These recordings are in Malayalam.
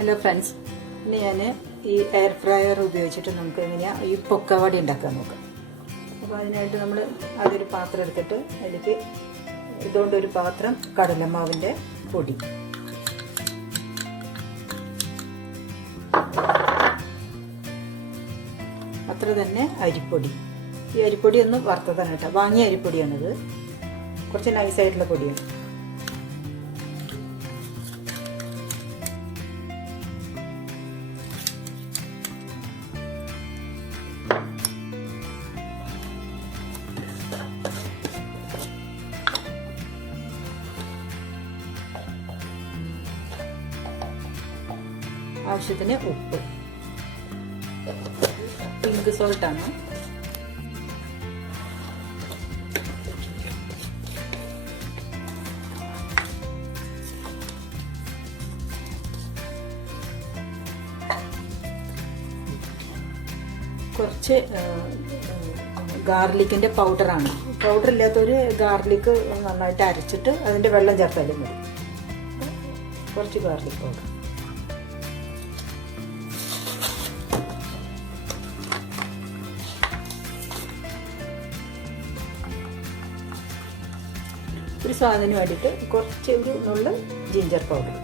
ഹലോ ഫ്രണ്ട്സ്, ഇന്ന് ഞാൻ ഈ എയർ ഫ്രയർ ഉപയോഗിച്ചിട്ട് നമുക്ക് എങ്ങനെയാണ് ഈ പൊക്കവട ഉണ്ടാക്കാൻ നോക്കാം. അപ്പോൾ അതിനായിട്ട് നമ്മൾ അതൊരു പാത്രം എടുത്തിട്ട് അതിലേക്ക് ഇതുകൊണ്ടൊരു പാത്രം കടലമാവിൻ്റെ പൊടി, അത്ര തന്നെ അരിപ്പൊടി. ഈ അരിപ്പൊടി ഒന്ന് വറുത്തതാണ് കേട്ടോ, വാങ്ങിയ അരിപ്പൊടിയാണിത്, കുറച്ച് നൈസായിട്ടുള്ള പൊടിയാണ്. ആവശ്യത്തിന് ഉപ്പ്, പിങ്ക് സോൾട്ടാണ്. കുറച്ച് ഗാർലിക്കിൻ്റെ പൗഡറാണ്. പൗഡർ ഇല്ലാത്തൊരു ഗാർലിക്ക് നന്നായിട്ട് അരച്ചിട്ട് അതിൻ്റെ വെള്ളം ചേർത്താലും മതി. കുറച്ച് ഗാർലിക് പൗഡർ, ഒരു സാധനം വേണ്ടിയിട്ട് കുറച്ച് ഒരു നുള്ള ജിഞ്ചർ പൗഡർ,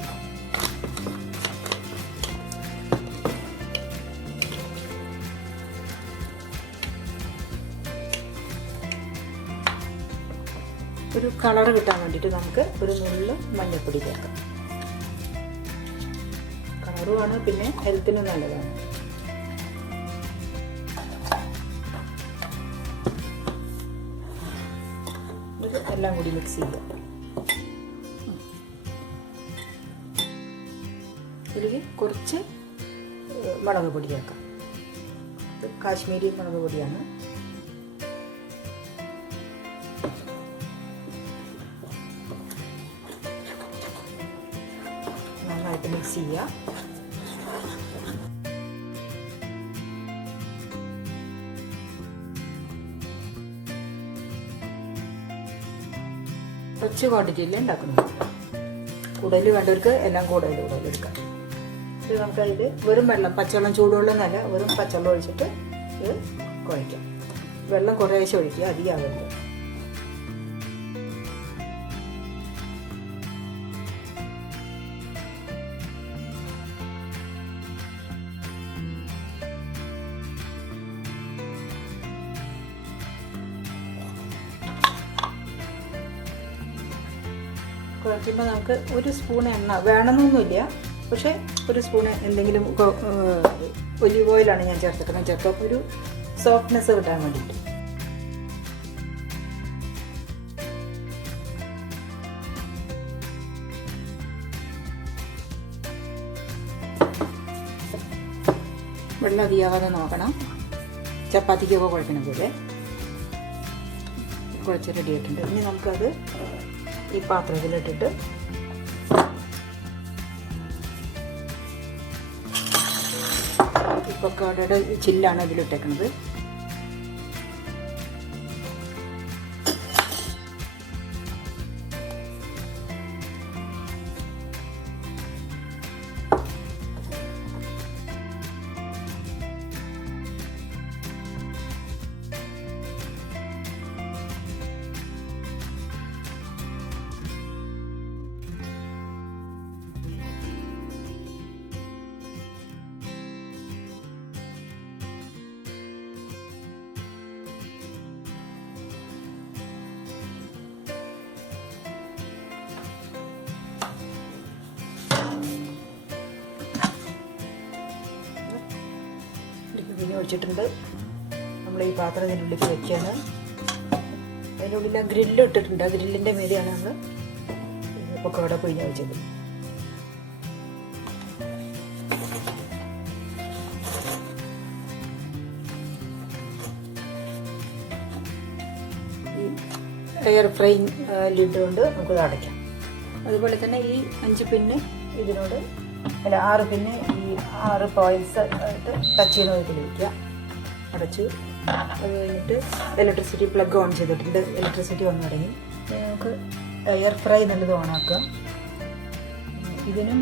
ഒരു കളർ കിട്ടാൻ വേണ്ടിയിട്ട് നമുക്ക് ഒരു നുള്ള മഞ്ഞൾപ്പൊടി ചേർക്കാം. കളറുമാണ്, പിന്നെ ഹെൽത്തിനും നല്ലതാണ്. എല്ലാം കൂടി മിക്സ് ചെയ്യുക. ഇതിലേക്ക് കുറച്ച് മുളക് പൊടി ചേർക്കാം. ഇത് കാശ്മീരി മുളക് പൊടിയാണ്. നന്നായിട്ട് മിക്സ് ചെയ്യുക. കുറച്ച് ക്വാണ്ടിറ്റിയിൽ ഉണ്ടാക്കുന്നത്. കൂടുതൽ വേണ്ടവർക്ക് എല്ലാം കൂടുതൽ എടുക്കാം. ഇത് നമുക്കതിൽ വെറും വെള്ളം, പച്ചവെള്ളം, ചൂടുവെള്ളം എന്നല്ല, വെറും പച്ചവെള്ളം ഒഴിച്ചിട്ട് ഇത് കുഴയ്ക്കാം. വെള്ളം കുറേശ്ശെ ഒഴിക്കുക, അധികം ആകരുത്. കുഴക്കുമ്പോൾ നമുക്ക് ഒരു സ്പൂൺ എണ്ണ വേണമെന്നൊന്നുമില്ല, പക്ഷേ ഒരു സ്പൂൺ എന്തെങ്കിലും ഒലിവ് ഓയിലാണ് ഞാൻ ചേർത്തിട്ട് ചേർക്കാം, ഒരു സോഫ്റ്റ്നെസ് കിട്ടാൻ വേണ്ടിയിട്ട്. വെള്ളം അധികമാകാതെ നോക്കണം. ചപ്പാത്തിക്കൊക്കെ കുഴക്കണ പോലെ കുഴച്ച് റെഡി ആയിട്ടുണ്ട്. ഇനി നമുക്കത് ഈ പാത്രത്തിലിട്ടിട്ട് ഈ പക്കോടയുടെ ചില്ലാണ് ഇതിലിട്ടേക്കുന്നത്. പിന്നെ ഒഴിച്ചിട്ടുണ്ട്. നമ്മൾ ഈ പാത്രത്തിൻ്റെ ഉള്ളിൽ വെക്കുകയാണ്. അതിൻ്റെ ഉള്ളിൽ ആ ഗ്രില്ല് ഇട്ടിട്ടുണ്ട്. ആ ഗ്രില്ലിൻ്റെ മേലെയാണ് നമ്മൾ പക്കോട പൊഴിഞ്ഞ് വെച്ചത്. ഈ എയർ ഫ്രൈയിങ് ലിഡ് കൊണ്ട് നമുക്കത് അടയ്ക്കാം. അതുപോലെ തന്നെ ഈ 5 പിന്ന് ഇതിനോട്, അല്ല 6 പിന്നെ ഈ 6 പോയിൻറ്റ്സ് ആയിട്ട് ടച്ച് ചെയ്യുന്ന വിധത്തിൽ വയ്ക്കുക. അടച്ചു. അത് കഴിഞ്ഞിട്ട് ഇലക്ട്രിസിറ്റി പ്ലഗ് ഓൺ ചെയ്തിട്ടുണ്ട്. ഇലക്ട്രിസിറ്റി വന്നു തുടങ്ങി. നമുക്ക് എയർ ഫ്രൈ എന്നുള്ളത് ഓണാക്കുക. ഇതിനും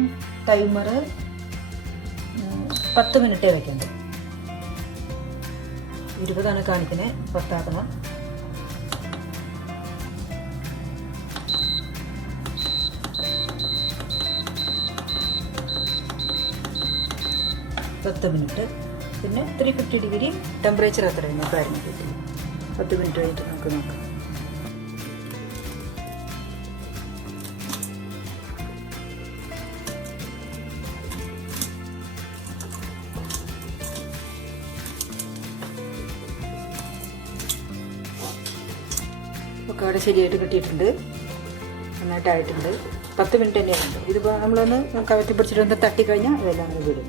ടൈമർ 10 മിനിറ്റേ വെക്കണ്ടേ. 20 കാണിക്കുന്നത്, 10 ആക്കണം. മിനിറ്റ്. പിന്നെ 350 ഡിഗ്രി ടെമ്പറേച്ചർ അത്ര തന്നെ കാര്യത്തിൽ 10 മിനിറ്റ് കഴിഞ്ഞിട്ട് നമുക്ക് നോക്കാം. ഒക്കെ അവിടെ ശരിയായിട്ട് കിട്ടിയിട്ടുണ്ട്, നന്നായിട്ടായിട്ടുണ്ട്. 10 മിനിറ്റ് തന്നെയാണ്. ഇതിപ്പോൾ നമ്മളൊന്ന് കവറ്റി പിടിച്ചിട്ടൊന്ന് തട്ടിക്കഴിഞ്ഞാൽ അതെല്ലാം അങ്ങനെ വിടും.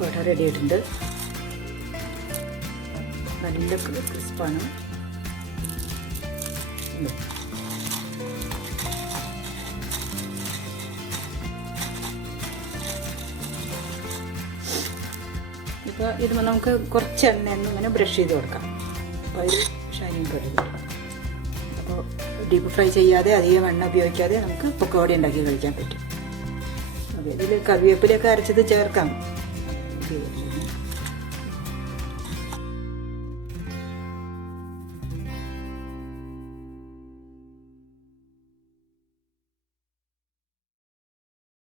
പക്കോട റെഡി ആയിട്ടുണ്ട്. നല്ല ക്രിസ്പാണ്. ഇപ്പോൾ ഇത് നമുക്ക് കുറച്ച് എണ്ണ ഇങ്ങനെ ബ്രഷ് ചെയ്ത് കൊടുക്കാം. അപ്പോൾ ഒരു ഷൈനിങ് കിട്ടും. അപ്പോൾ ഡീപ്പ് ഫ്രൈ ചെയ്യാതെ അധികം എണ്ണ ഉപയോഗിക്കാതെ നമുക്ക് പക്കോട ഉണ്ടാക്കി കഴിക്കാൻ പറ്റും. ഓക്കെ, ഇതിൽ കറിവേപ്പിലൊക്കെ അരച്ചത് ചേർക്കാം.